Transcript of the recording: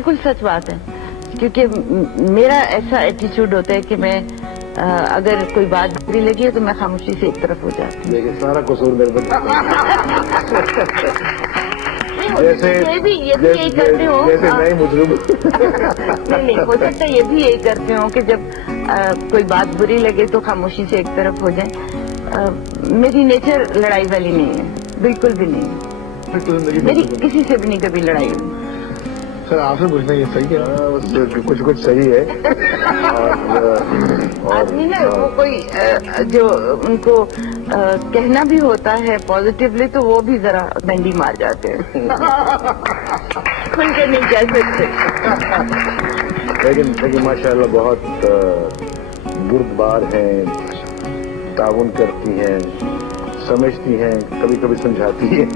बिल्कुल सच बात है, क्योंकि मेरा ऐसा एटीट्यूड होता है कि मैं अगर कोई बात बुरी लगी है तो मैं खामोशी से एक तरफ हो जाती हूँ। देखिए सारा कसूर मेरे पे जैसे ये भी यही करते हो जैसे नहीं मुजरिम नहीं, हो सकता है ये भी यही करते हो कि जब कोई बात बुरी लगे तो खामोशी से एक तरफ हो जाए। मेरी नेचर लड़ाई वाली नहीं है, बिल्कुल भी नहीं है। मेरी किसी से भी नहीं कभी लड़ाई हुई। सर आपसे पूछना ये सही है? कुछ सही है। आदमी ना वो कोई जो उनको कहना भी होता है पॉजिटिवली, तो वो भी जरा डंडी मार जाते हैं। खुल के नहीं कह सकते। लेकिन माशाल्लाह बहुत बुर्दबार हैं, ताउन करती हैं, समझती हैं, कभी कभी समझाती हैं।